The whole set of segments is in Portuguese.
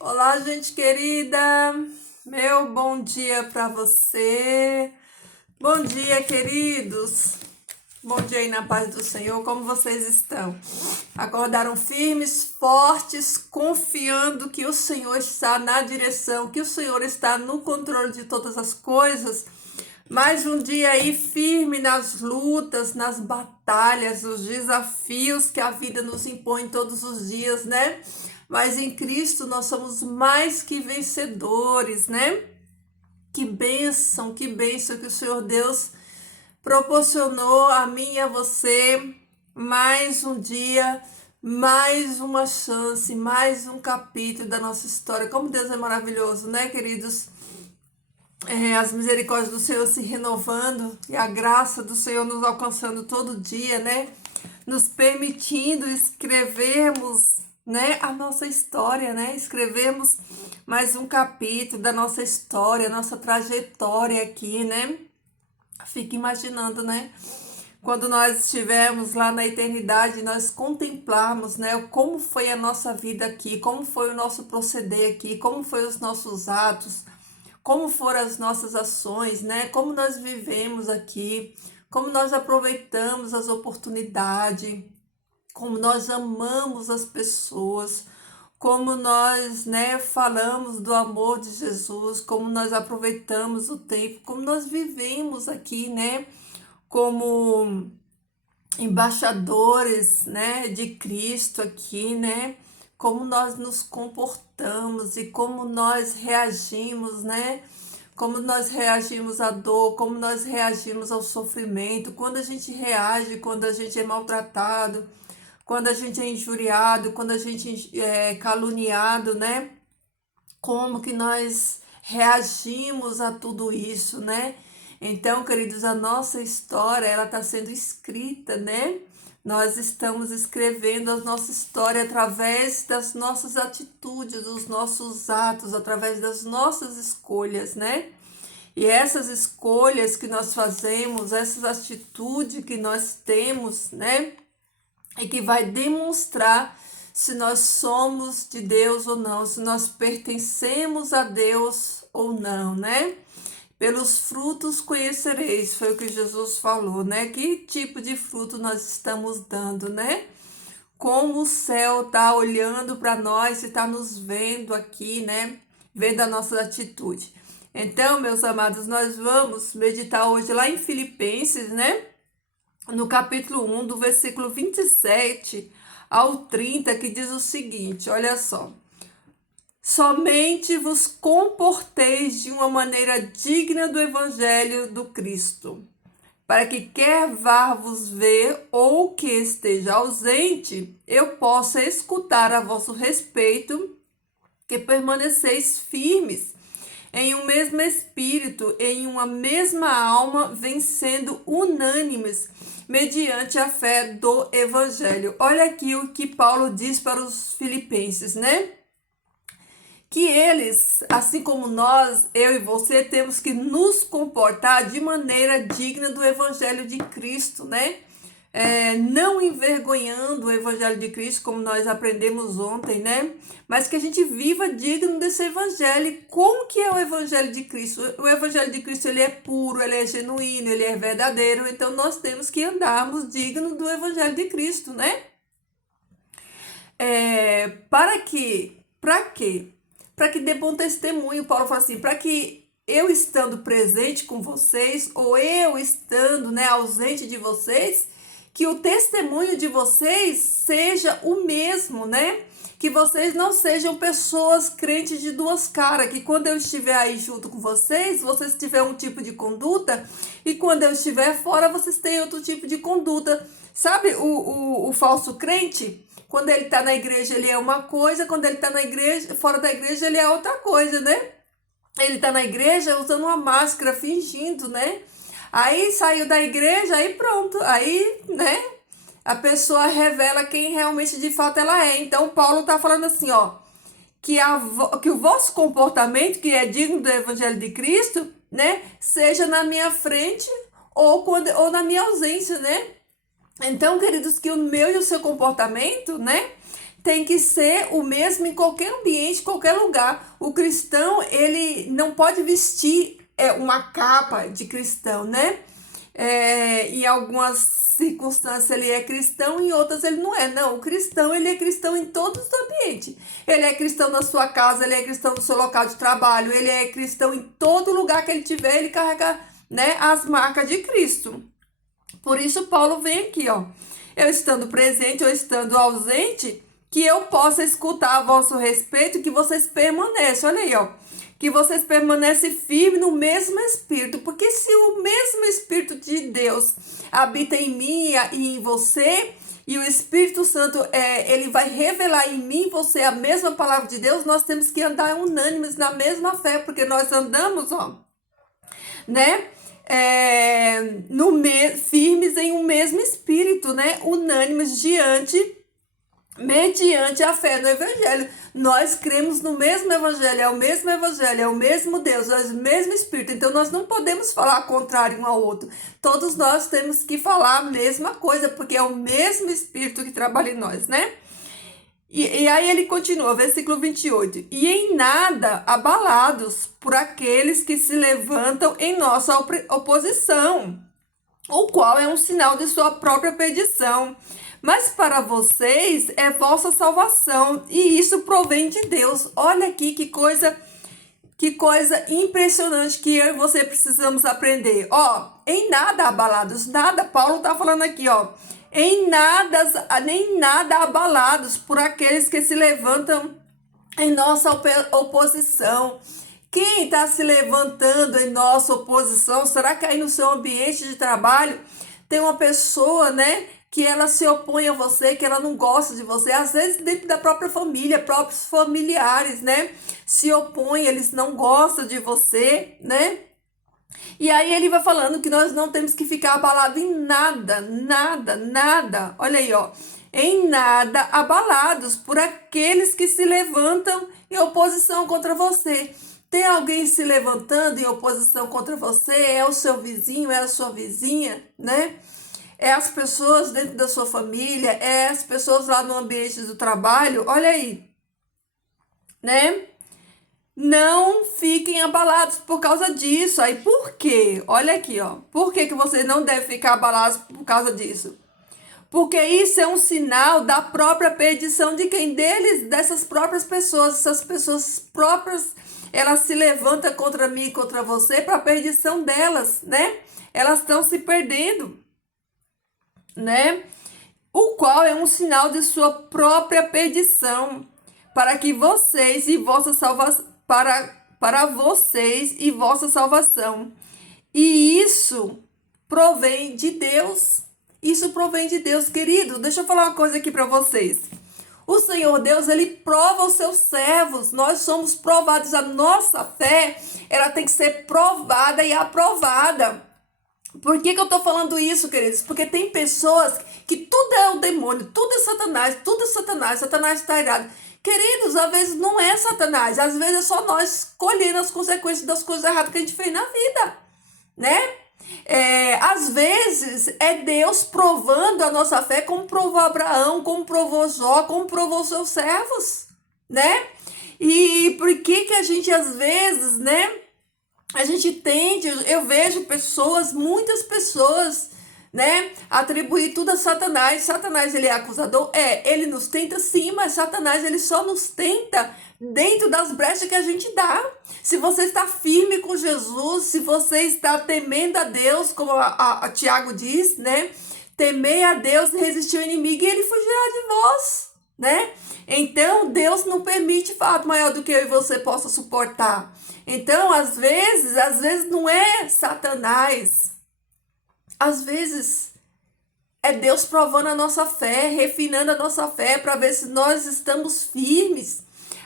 Olá, gente querida. Meu bom dia para você. Bom dia, queridos. Bom dia aí na paz do Senhor. Como vocês estão? Acordaram firmes, fortes, confiando que o Senhor está na direção, que o Senhor está no controle de todas as coisas. Mais um dia aí firme nas lutas, nas batalhas, os desafios que a vida nos impõe todos os dias, né? Mas em Cristo nós somos mais que vencedores, né? Que bênção que o Senhor Deus proporcionou a mim e a você mais um dia, mais uma chance, mais um capítulo da nossa história. Como Deus é maravilhoso, né, queridos? As misericórdias do Senhor se renovando e a graça do Senhor nos alcançando todo dia, né? Nos permitindo escrevermos, né, a nossa história, né? Escrevemos mais um capítulo da nossa história, nossa trajetória aqui, né? Fica imaginando, né? Quando nós estivermos lá na eternidade, nós contemplarmos, né, como foi a nossa vida aqui, como foi o nosso proceder aqui, como foi os nossos atos, como foram as nossas ações, né? Como nós vivemos aqui, como nós aproveitamos as oportunidades, como nós amamos as pessoas, como nós, né, falamos do amor de Jesus, como nós aproveitamos o tempo, como nós vivemos aqui, né, como embaixadores, né, de Cristo aqui, né? Como nós nos comportamos e como nós reagimos, né? Como nós reagimos à dor, como nós reagimos ao sofrimento, quando a gente reage, quando a gente é maltratado, quando a gente é injuriado, quando a gente é caluniado, né? Como que nós reagimos a tudo isso, né? Então, queridos, a nossa história, ela está sendo escrita, né? Nós estamos escrevendo a nossa história através das nossas atitudes, dos nossos atos, através das nossas escolhas, né? E essas escolhas que nós fazemos, essas atitudes que nós temos, né? E que vai demonstrar se nós somos de Deus ou não, se nós pertencemos a Deus ou não, né? Pelos frutos conhecereis, foi o que Jesus falou, né? Que tipo de fruto nós estamos dando, né? Como o céu está olhando para nós e está nos vendo aqui, né? Vendo a nossa atitude. Então, meus amados, nós vamos meditar hoje lá em Filipenses, né? No capítulo 1, do versículo 27 ao 30, que diz o seguinte, olha só. Somente vos comporteis de uma maneira digna do evangelho do Cristo, para que quer vá vos ver ou que esteja ausente, eu possa escutar a vosso respeito, que permaneceis firmes em um mesmo espírito, em uma mesma alma, vencendo unânimes, mediante a fé do evangelho. Olha aqui o que Paulo diz para os filipenses, né? Que eles, assim como nós, eu e você, temos que nos comportar de maneira digna do Evangelho de Cristo, né? Não envergonhando o Evangelho de Cristo, como nós aprendemos ontem, né? Mas que a gente viva digno desse Evangelho. Como que é o Evangelho de Cristo? O Evangelho de Cristo, ele é puro, ele é genuíno, ele é verdadeiro. Então, nós temos que andarmos digno do Evangelho de Cristo, né? Para quê? Para quê? Para que dê bom testemunho. Paulo fala assim, para que eu estando presente com vocês, ou eu estando, né, ausente de vocês, que o testemunho de vocês seja o mesmo, né? Que vocês não sejam pessoas crentes de duas caras, que quando eu estiver aí junto com vocês, vocês tiverem um tipo de conduta, e quando eu estiver fora, vocês têm outro tipo de conduta. Sabe o falso crente? Quando ele tá na igreja, ele é uma coisa, quando ele tá na igreja, fora da igreja, ele é outra coisa, né? Ele tá na igreja usando uma máscara, fingindo, né? Aí saiu da igreja, aí pronto. Aí, né? A pessoa revela quem realmente de fato ela é. Então, Paulo tá falando assim, ó, que o vosso comportamento, que é digno do evangelho de Cristo, né? Seja na minha frente ou na minha ausência, né? Então, queridos, que o meu e o seu comportamento, né, tem que ser o mesmo em qualquer ambiente, qualquer lugar. O cristão, ele não pode vestir uma capa de cristão, né? Em algumas circunstâncias ele é cristão, em outras ele não é. Não, o cristão, ele é cristão em todos os ambientes. Ele é cristão na sua casa, ele é cristão no seu local de trabalho, ele é cristão em todo lugar que ele tiver, ele carrega, né, as marcas de Cristo. Por isso Paulo vem aqui, ó. Eu estando presente ou estando ausente, que eu possa escutar a vosso respeito, que vocês permanecem. Olha aí, ó. Que vocês permanecem firmes no mesmo Espírito. Porque se o mesmo Espírito de Deus habita em mim e em você, e o Espírito Santo, ele vai revelar em mim e você a mesma palavra de Deus, nós temos que andar unânimes na mesma fé, porque nós andamos, ó, né? Firmes em um mesmo Espírito, né? Unânimes mediante a fé no Evangelho. Nós cremos no mesmo Evangelho, é o mesmo Deus, é o mesmo Espírito. Então nós não podemos falar contrário um ao outro. Todos nós temos que falar a mesma coisa, porque é o mesmo Espírito que trabalha em nós, né? E aí ele continua, versículo 28. E em nada abalados por aqueles que se levantam em nossa oposição, o qual é um sinal de sua própria perdição. Mas para vocês é vossa salvação, e isso provém de Deus. Olha aqui que coisa impressionante que eu e você precisamos aprender. Ó, em nada abalados, nada, Paulo tá falando aqui, ó. Nem nada abalados por aqueles que se levantam em nossa oposição. Quem está se levantando em nossa oposição? Será que aí no seu ambiente de trabalho tem uma pessoa, né, que ela se opõe a você, que ela não gosta de você? Às vezes dentro da própria família, próprios familiares, né, se opõem, eles não gostam de você, né? E aí ele vai falando que nós não temos que ficar abalados em nada, nada, nada. Olha aí, ó. Em nada abalados por aqueles que se levantam em oposição contra você. Tem alguém se levantando em oposição contra você? É o seu vizinho, é a sua vizinha, né? É as pessoas dentro da sua família, é as pessoas lá no ambiente do trabalho. Olha aí, né? Não fiquem abalados por causa disso. Aí por quê? Olha aqui, ó. Por que você não deve ficar abalados por causa disso? Porque isso é um sinal da própria perdição de quem? Dessas próprias pessoas. Essas pessoas próprias, elas se levantam contra mim e contra você para a perdição delas, né? Elas estão se perdendo, né? O qual é um sinal de sua própria perdição, para que vocês e vossa salvação, para vocês e vossa salvação. E isso provém de Deus. Isso provém de Deus, querido. Deixa eu falar uma coisa aqui para vocês. O Senhor Deus, ele prova os seus servos. Nós somos provados. A nossa fé, ela tem que ser provada e aprovada. Por que eu tô falando isso, queridos? Porque tem pessoas que tudo é o demônio, tudo é Satanás, Satanás está irado. Queridos, às vezes não é Satanás, às vezes é só nós colhendo as consequências das coisas erradas que a gente fez na vida, né? Às vezes é Deus provando a nossa fé, como provou Abraão, como provou Jó, como provou seus servos, né? E por que a gente às vezes, né? A gente tende, eu vejo muitas pessoas, né, atribuir tudo a Satanás. Satanás, ele é acusador? Ele nos tenta sim, mas Satanás, ele só nos tenta dentro das brechas que a gente dá. Se você está firme com Jesus, se você está temendo a Deus, como a Tiago diz, né, temei a Deus e resistir ao inimigo e ele fugirá de vós, né? Então, Deus não permite fato maior do que eu e você possa suportar. Então, às vezes não é Satanás. Às vezes é Deus provando a nossa fé, refinando a nossa fé para ver se nós estamos firmes.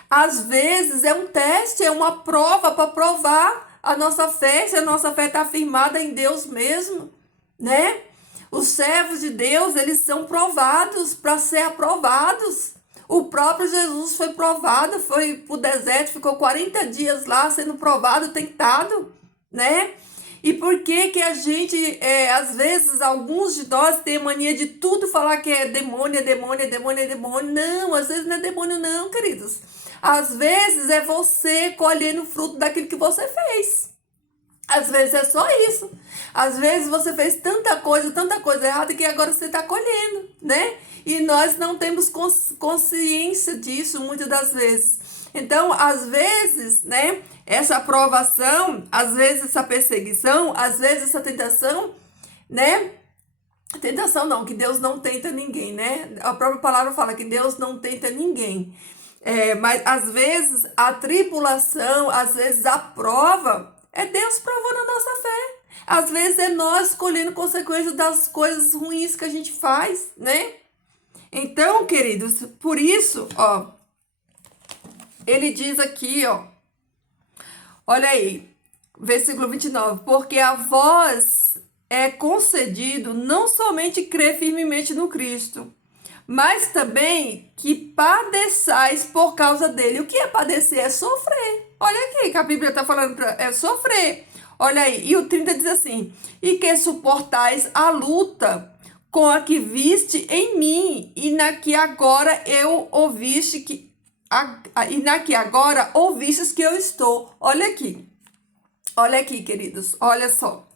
Às vezes é um teste, é uma prova para provar a nossa fé, se a nossa fé está firmada em Deus mesmo, né? Os servos de Deus, eles são provados para ser aprovados. O próprio Jesus foi provado, foi para o deserto, ficou 40 dias lá sendo provado, tentado, né? E por que que a gente, às vezes, alguns de nós têm mania de tudo falar que é demônio, é demônio, é demônio, é demônio. Não, às vezes não é demônio não, queridos. Às vezes é você colhendo o fruto daquilo que você fez. Às vezes é só isso. Às vezes você fez tanta coisa errada que agora você está colhendo, né? E nós não temos consciência disso muitas das vezes. Então, às vezes, né? Essa aprovação, às vezes essa perseguição, às vezes essa tentação, né? Tentação não, que Deus não tenta ninguém, né? A própria palavra fala que Deus não tenta ninguém. Mas às vezes a tribulação, às vezes a prova, é Deus provando a nossa fé. Às vezes é nós colhendo consequências das coisas ruins que a gente faz, né? Então, queridos, por isso, ó, ele diz aqui, ó, olha aí, versículo 29, porque a vós é concedido não somente crer firmemente no Cristo, mas também que padeçais por causa dele. O que é padecer? É sofrer. Olha aqui que a Bíblia está falando, é sofrer. Olha aí, e o 30 diz assim, e que suportais a luta com a que viste em mim, e na que agora eu ouviste que... e na que agora ouvistes que eu estou. Olha aqui, queridos, olha só.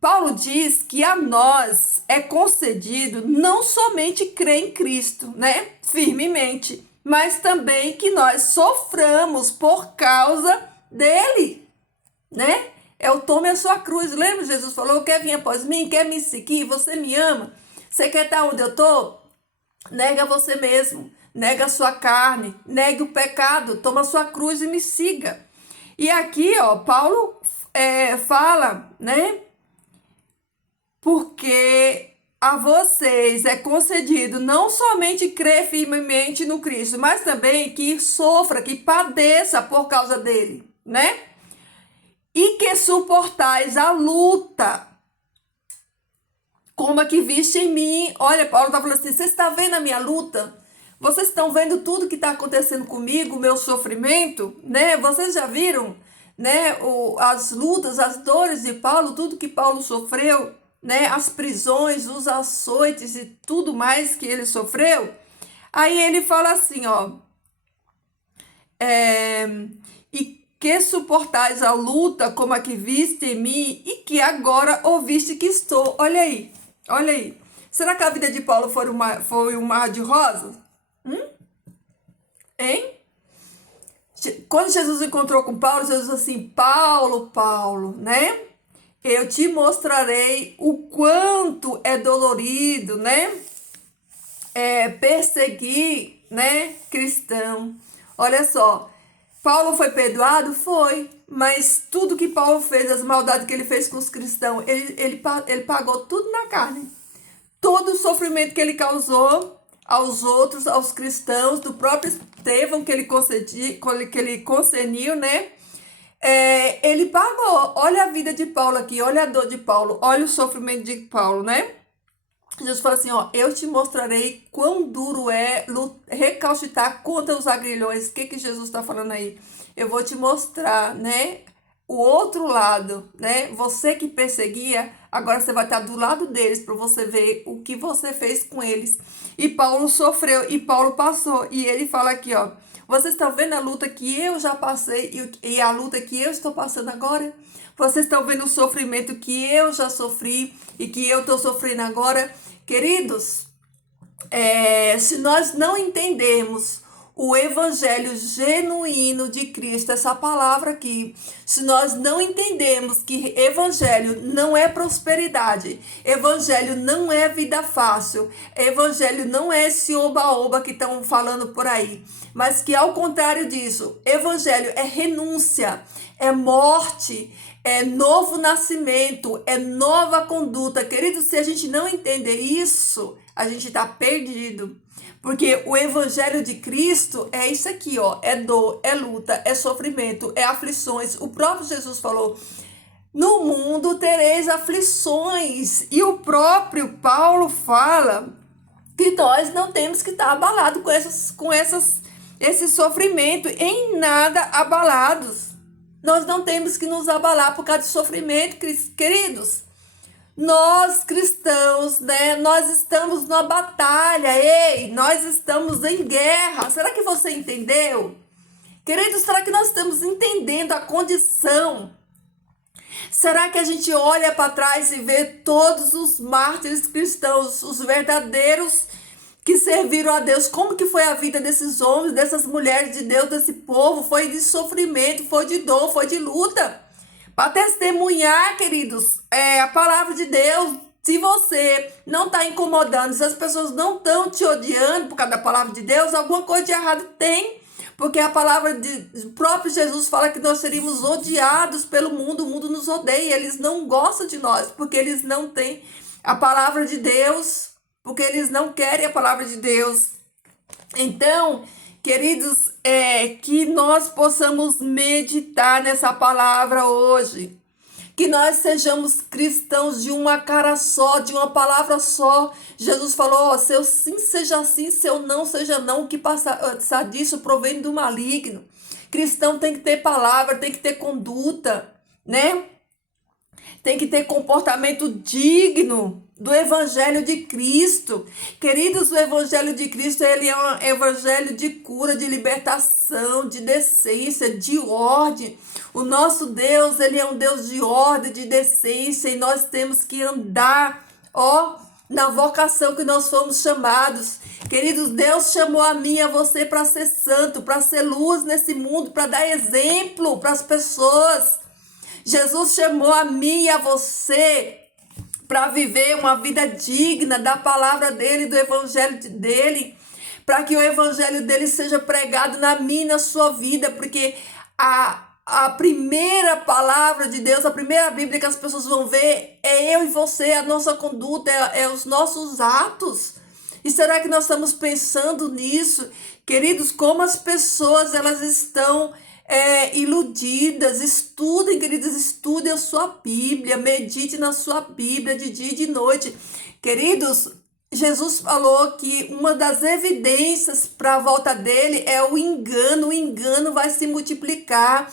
Paulo diz que a nós é concedido não somente crer em Cristo, né, firmemente, mas também que nós soframos por causa dele, né? É o tome a sua cruz. Lembra? Jesus falou, quer vir após mim, quer me seguir, você me ama, você quer estar onde eu estou? Nega você mesmo, nega a sua carne, negue o pecado, toma a sua cruz e me siga. E aqui, ó, Paulo fala, né? Porque a vocês é concedido não somente crer firmemente no Cristo, mas também que sofra, que padeça por causa dele, né? E que suportais a luta, como a que viste em mim. Olha, Paulo está falando assim, vocês estão vendo a minha luta? Vocês estão vendo tudo que está acontecendo comigo, o meu sofrimento, né? Vocês já viram, né, as lutas, as dores de Paulo, tudo que Paulo sofreu, né, as prisões, os açoites e tudo mais que ele sofreu. Aí ele fala assim, ó, e que suportais a luta como a que viste em mim e que agora ouviste que estou. Olha aí, olha aí. Será que a vida de Paulo foi um mar de rosas? Hein? Quando Jesus encontrou com Paulo, Jesus disse assim, Paulo, Paulo, né? Eu te mostrarei o quanto é dolorido, né? Perseguir, né? Cristão. Olha só, Paulo foi perdoado? Foi. Mas tudo que Paulo fez, as maldades que ele fez com os cristãos, ele pagou tudo na carne. Todo o sofrimento que ele causou aos outros, aos cristãos, do próprio Estevão que ele concedeu, né? Ele pagou. Olha a vida de Paulo aqui, olha a dor de Paulo, olha o sofrimento de Paulo, né? Jesus fala assim, ó, eu te mostrarei quão duro é recalcitrar contra os agrilhões. O que Jesus está falando aí? Eu vou te mostrar, né, o outro lado, né? Você que perseguia, agora você vai estar do lado deles para você ver o que você fez com eles. E Paulo sofreu, e Paulo passou. E ele fala aqui, ó, vocês estão vendo a luta que eu já passei e a luta que eu estou passando agora? Vocês estão vendo o sofrimento que eu já sofri e que eu estou sofrendo agora? Queridos, se nós não entendermos o evangelho genuíno de Cristo, essa palavra aqui, se nós não entendemos que evangelho não é prosperidade, evangelho não é vida fácil, evangelho não é esse oba-oba que estão falando por aí, mas que ao contrário disso, evangelho é renúncia, é morte, é novo nascimento, é nova conduta. Querido, se a gente não entender isso, a gente está perdido. Porque o evangelho de Cristo é isso aqui, ó, é dor, é luta, é sofrimento, é aflições. O próprio Jesus falou, no mundo tereis aflições. E o próprio Paulo fala que nós não temos que estar abalados com esse sofrimento, em nada abalados, Nós não temos que nos abalar por causa de sofrimento, queridos. Nós cristãos, né? Nós estamos numa batalha, ei, nós estamos em guerra. Será que você entendeu? Queridos, será que nós estamos entendendo a condição? Será que a gente olha para trás e vê todos os mártires cristãos, os verdadeiros que serviram a Deus? Como que foi a vida desses homens, dessas mulheres de Deus, desse povo? Foi de sofrimento, foi de dor, foi de luta. Para testemunhar, queridos, a palavra de Deus. Se você não está incomodando, se as pessoas não estão te odiando por causa da palavra de Deus, alguma coisa de errado tem. Porque a palavra do próprio Jesus fala que nós seríamos odiados pelo mundo. O mundo nos odeia, eles não gostam de nós, porque eles não têm a palavra de Deus, porque eles não querem a palavra de Deus. Então, queridos, que nós possamos meditar nessa palavra hoje. Que nós sejamos cristãos de uma cara só, de uma palavra só. Jesus falou, seu sim seja sim, seu não seja não. O que passar disso provém do maligno. Cristão tem que ter palavra, tem que ter conduta, né? Tem que ter comportamento digno do Evangelho de Cristo. Queridos, o Evangelho de Cristo, ele é um evangelho de cura, de libertação, de decência, de ordem. O nosso Deus, ele é um Deus de ordem, de decência, e nós temos que andar, na vocação que nós fomos chamados. Queridos, Deus chamou a mim e a você para ser santo, para ser luz nesse mundo, para dar exemplo para as pessoas. Jesus chamou a mim e a você para viver uma vida digna da palavra dele, do evangelho dele, para que o evangelho dele seja pregado na minha e na sua vida, porque a primeira palavra de Deus, a primeira Bíblia que as pessoas vão ver é eu e você, a nossa conduta, é os nossos atos. E será que nós estamos pensando nisso? Queridos, como as pessoas elas estão iludidas. Estudem, queridos, estudem a sua Bíblia, medite na sua Bíblia de dia e de noite. Queridos, Jesus falou que uma das evidências para a volta dele é o engano vai se multiplicar.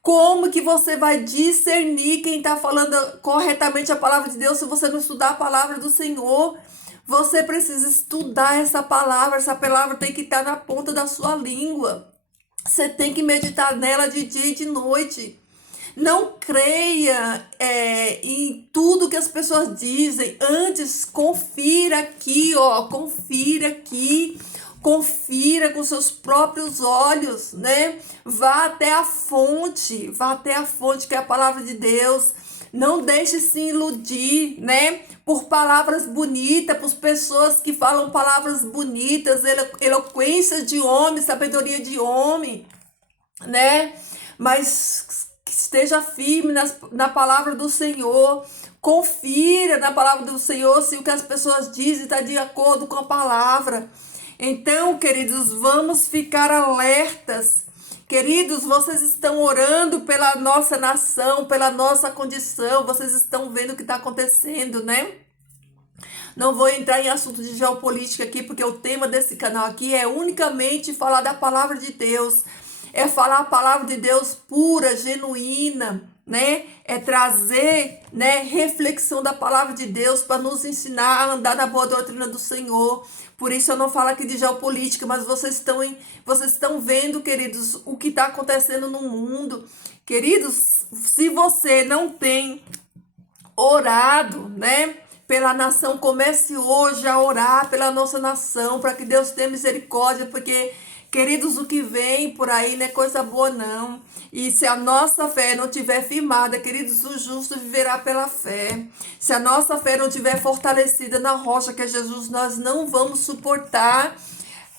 Como que você vai discernir quem está falando corretamente a palavra de Deus se você não estudar a palavra do Senhor? Você precisa estudar essa palavra tem que estar na ponta da sua língua. Você tem que meditar nela de dia e de noite. Não creia em tudo que as pessoas dizem. Antes, confira aqui, confira com seus próprios olhos, né? Vá até a fonte que é a palavra de Deus. Não deixe se iludir, né? Por palavras bonitas, por pessoas que falam palavras bonitas, eloquência de homem, sabedoria de homem, né? Mas esteja firme na palavra do Senhor. Confira na palavra do Senhor se o que as pessoas dizem está de acordo com a palavra. Então, queridos, vamos ficar alertas. Queridos, vocês estão orando pela nossa nação, pela nossa condição. Vocês estão vendo o que está acontecendo, né? Não vou entrar em assunto de geopolítica aqui, porque o tema desse canal aqui é unicamente falar da palavra de Deus. É falar a palavra de Deus pura, genuína, né? É trazer, né, reflexão da palavra de Deus para nos ensinar a andar na boa doutrina do Senhor. Por isso eu não falo aqui de geopolítica, mas vocês estão vendo, queridos, o que está acontecendo no mundo. Queridos, se você não tem orado, né, pela nação, comece hoje a orar pela nossa nação, para que Deus tenha misericórdia, porque, queridos, o que vem por aí não é coisa boa, não. E se a nossa fé não tiver firmada, queridos, o justo viverá pela fé. Se a nossa fé não tiver fortalecida na rocha que é Jesus, nós não vamos suportar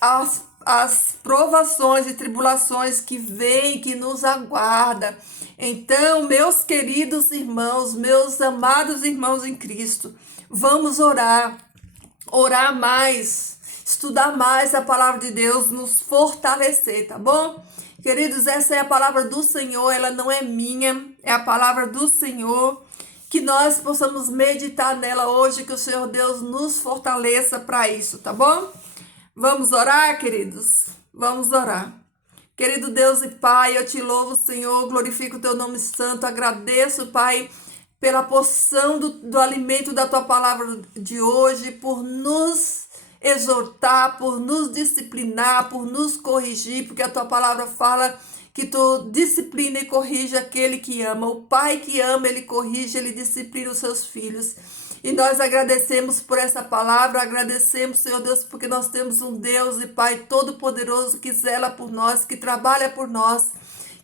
as provações e tribulações que vêm, que nos aguarda. Então, meus queridos irmãos, meus amados irmãos em Cristo, vamos orar mais, estudar mais a palavra de Deus, nos fortalecer, tá bom? Queridos, essa é a palavra do Senhor, ela não é minha, é a palavra do Senhor. Que nós possamos meditar nela hoje, que o Senhor Deus nos fortaleça para isso, tá bom? Vamos orar, queridos? Vamos orar. Querido Deus e Pai, eu te louvo, Senhor, glorifico o teu nome santo, agradeço, Pai, pela porção do alimento da tua palavra de hoje, por nos exortar, por nos disciplinar, por nos corrigir, porque a tua palavra fala que tu disciplina e corrige aquele que ama. O pai que ama, ele corrige, ele disciplina os seus filhos. E nós agradecemos por essa palavra, agradecemos, Senhor Deus, porque nós temos um Deus e Pai todo-poderoso que zela por nós, que trabalha por nós,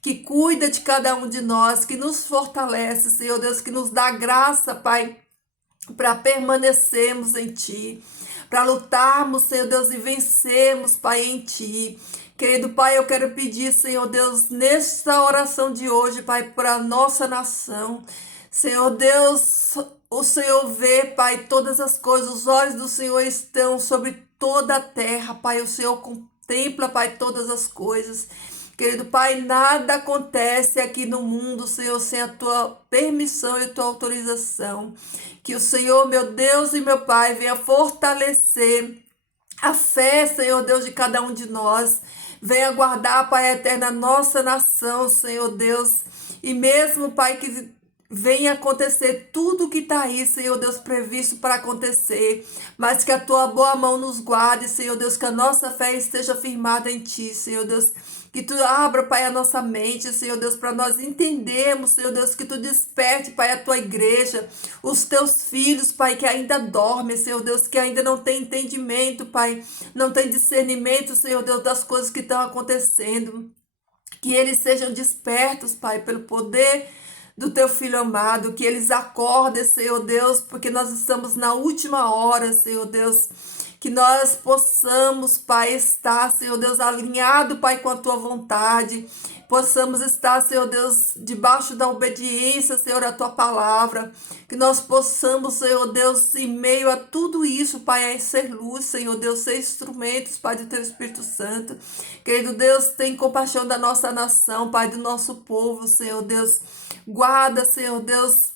que cuida de cada um de nós, que nos fortalece, Senhor Deus, que nos dá graça, Pai, para permanecermos em Ti, para lutarmos, Senhor Deus, e vencermos, Pai, em Ti. Querido Pai, eu quero pedir, Senhor Deus, nesta oração de hoje, Pai, para a nossa nação. Senhor Deus, o Senhor vê, Pai, todas as coisas, os olhos do Senhor estão sobre toda a terra, Pai, o Senhor contempla, Pai, todas as coisas. Querido Pai, nada acontece aqui no mundo, Senhor, sem a tua permissão e a tua autorização. Que o Senhor, meu Deus e meu Pai, venha fortalecer a fé, Senhor Deus, de cada um de nós. Venha guardar, Pai eterno, a nossa nação, Senhor Deus. E mesmo, Pai, que venha acontecer tudo que está aí, Senhor Deus, previsto para acontecer, mas que a tua boa mão nos guarde, Senhor Deus, que a nossa fé esteja firmada em ti, Senhor Deus, que tu abra, Pai, a nossa mente, Senhor Deus, para nós entendermos, Senhor Deus, que tu desperte, Pai, a tua igreja, os teus filhos, Pai, que ainda dormem, Senhor Deus, que ainda não tem entendimento, Pai, não tem discernimento, Senhor Deus, das coisas que estão acontecendo, que eles sejam despertos, Pai, pelo poder do teu Filho amado, que eles acordem, Senhor Deus, porque nós estamos na última hora, Senhor Deus, que nós possamos, Pai, estar, Senhor Deus, alinhado, Pai, com a tua vontade, possamos estar, Senhor Deus, debaixo da obediência, Senhor, à tua palavra, que nós possamos, Senhor Deus, em meio a tudo isso, Pai, a ser luz, Senhor Deus, ser instrumentos, Pai, do teu Espírito Santo. Querido Deus, tem compaixão da nossa nação, Pai, do nosso povo, Senhor Deus, guarda, Senhor Deus,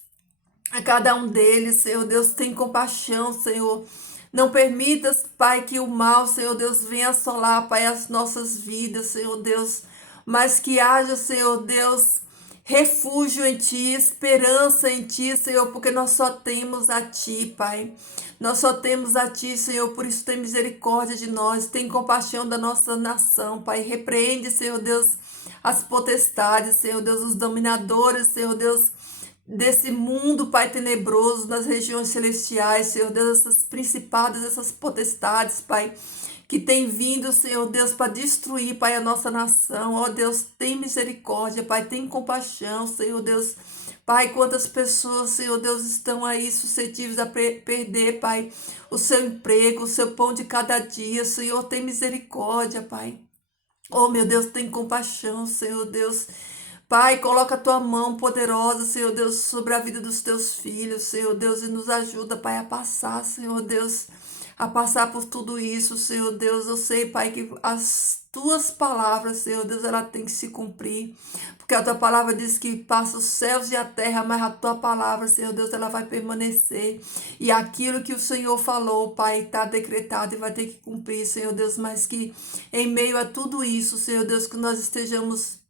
a cada um deles, Senhor Deus, tem compaixão, Senhor. Não permitas, Pai, que o mal, Senhor Deus, venha assolar, Pai, as nossas vidas, Senhor Deus, mas que haja, Senhor Deus, refúgio em Ti, esperança em Ti, Senhor, porque nós só temos a Ti, Pai. Nós só temos a Ti, Senhor, por isso tem misericórdia de nós, tem compaixão da nossa nação, Pai. Repreende, Senhor Deus, as potestades, Senhor Deus, os dominadores, Senhor Deus, desse mundo, Pai, tenebroso, nas regiões celestiais, Senhor Deus, essas principadas, essas potestades, Pai, que tem vindo, Senhor Deus, para destruir, Pai, a nossa nação. Ó Deus, tem misericórdia, Pai, tem compaixão, Senhor Deus. Pai, quantas pessoas, Senhor Deus, estão aí suscetíveis a perder, Pai, o seu emprego, o seu pão de cada dia. Senhor, tem misericórdia, Pai. Oh, meu Deus, tem compaixão, Senhor Deus. Pai, coloca a tua mão poderosa, Senhor Deus, sobre a vida dos teus filhos, Senhor Deus, e nos ajuda, Pai, a passar, Senhor Deus, a passar por tudo isso, Senhor Deus. Eu sei, Pai, que as tuas palavras, Senhor Deus, ela tem que se cumprir, porque a tua palavra diz que passa os céus e a terra, mas a tua palavra, Senhor Deus, ela vai permanecer, e aquilo que o Senhor falou, Pai, está decretado e vai ter que cumprir, Senhor Deus, mas que em meio a tudo isso, Senhor Deus, que nós estejamos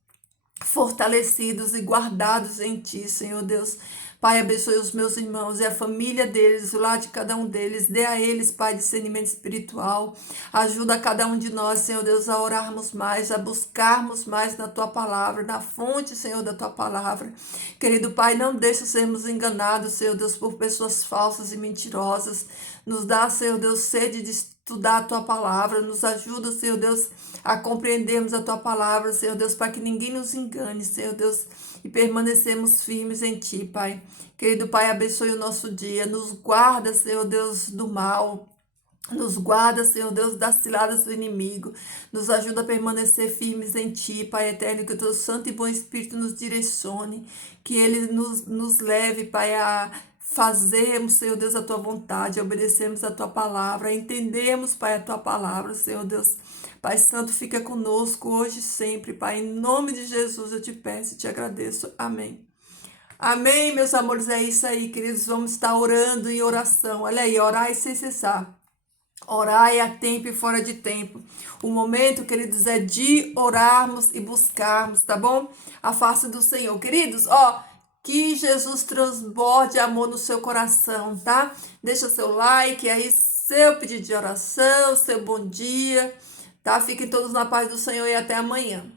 fortalecidos e guardados em Ti, Senhor Deus. Pai, abençoe os meus irmãos e a família deles, o lar de cada um deles. Dê a eles, Pai, discernimento espiritual. Ajuda cada um de nós, Senhor Deus, a orarmos mais, a buscarmos mais na Tua palavra, na fonte, Senhor, da Tua palavra. Querido Pai, não deixe sermos enganados, Senhor Deus, por pessoas falsas e mentirosas. Nos dá, Senhor Deus, sede de estudar a Tua palavra. Nos ajuda, Senhor Deus, a compreendermos a Tua palavra, Senhor Deus, para que ninguém nos engane, Senhor Deus, e permanecemos firmes em Ti, Pai. Querido Pai, abençoe o nosso dia, nos guarda, Senhor Deus, do mal, nos guarda, Senhor Deus, das ciladas do inimigo, nos ajuda a permanecer firmes em Ti, Pai eterno, que o Teu Santo e Bom Espírito nos direcione, que Ele nos leve, Pai, a fazermos, Senhor Deus, a Tua vontade, obedecermos a Tua palavra, entendemos, Pai, a Tua palavra, Senhor Deus. Pai Santo, fica conosco hoje e sempre, Pai. Em nome de Jesus eu te peço e te agradeço. Amém. Amém, meus amores. É isso aí, queridos. Vamos estar orando em oração. Olha aí, orar sem cessar. Orai a tempo e fora de tempo. O momento, queridos, é de orarmos e buscarmos, tá bom? A face do Senhor. Queridos, ó, que Jesus transborde amor no seu coração, tá? Deixa seu like aí, seu pedido de oração, seu bom dia, tá? Fiquem todos na paz do Senhor e até amanhã.